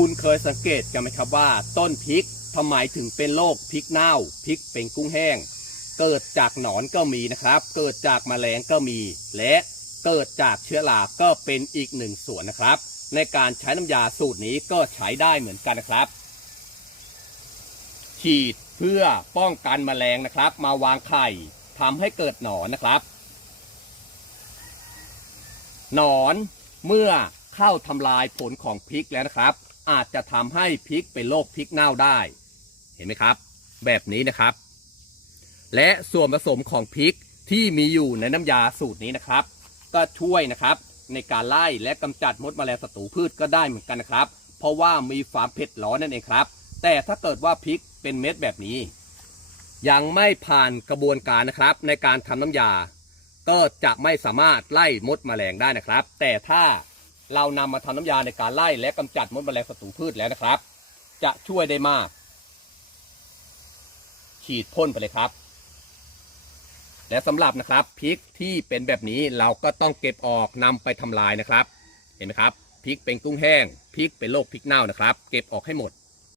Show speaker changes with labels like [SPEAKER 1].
[SPEAKER 1] คุณเคยสังเกตกันไหมครับว่า ต้นพริกทำไมถึงเป็นโรคพริกเน่าพริกเป็นกุ้งแห้ง เกิดจากหนอนก็มีนะครับ เกิดจากแมลงก็มี และเกิดจากเชื้อราก็เป็นอีกหนึ่งส่วนนะครับ ในการใช้น้ำยาสูตรนี้ก็ใช้ได้เหมือนกันนะครับ ฉีดเพื่อป้องกันแมลงนะครับ มาวางไข่ทำให้เกิดหนอนนะครับ หนอนเมื่อเข้าทำลายผลของพริกแล้วนะครับ อาจจะทำให้พริกเป็นโรคพริกเน่าได้ เห็นไหมครับ แบบนี้นะครับ และส่วนผสมของพริกที่มีอยู่ในน้ำยาสูตรนี้นะครับ ก็ช่วยนะครับในการไล่และกำจัดมดแมลงศัตรูพืชก็ได้เหมือนกันนะครับ เพราะว่ามีความเผ็ดร้อนนั่นเองครับ แต่ถ้าเกิดว่าพริกเป็นเม็ดแบบนี้ ยังไม่ผ่านกระบวนการนะครับ ในการทำน้ำยา ก็จะไม่สามารถไล่มดแมลงได้นะครับ แต่ถ้า เรานำมาทำน้ำยาในการไล่และกำจัดมดแมลงศัตรูพืชแล้วนะครับ จะช่วยได้มาก ฉีดพ่นไปเลยครับ และสำหรับนะครับพริกที่เป็นแบบนี้เราก็ต้องเก็บออกนำไปทำลายนะครับ เห็นไหมครับพริกเป็นกุ้งแห้งพริกเป็นโรคพริกเน่านะครับ เก็บออกให้หมด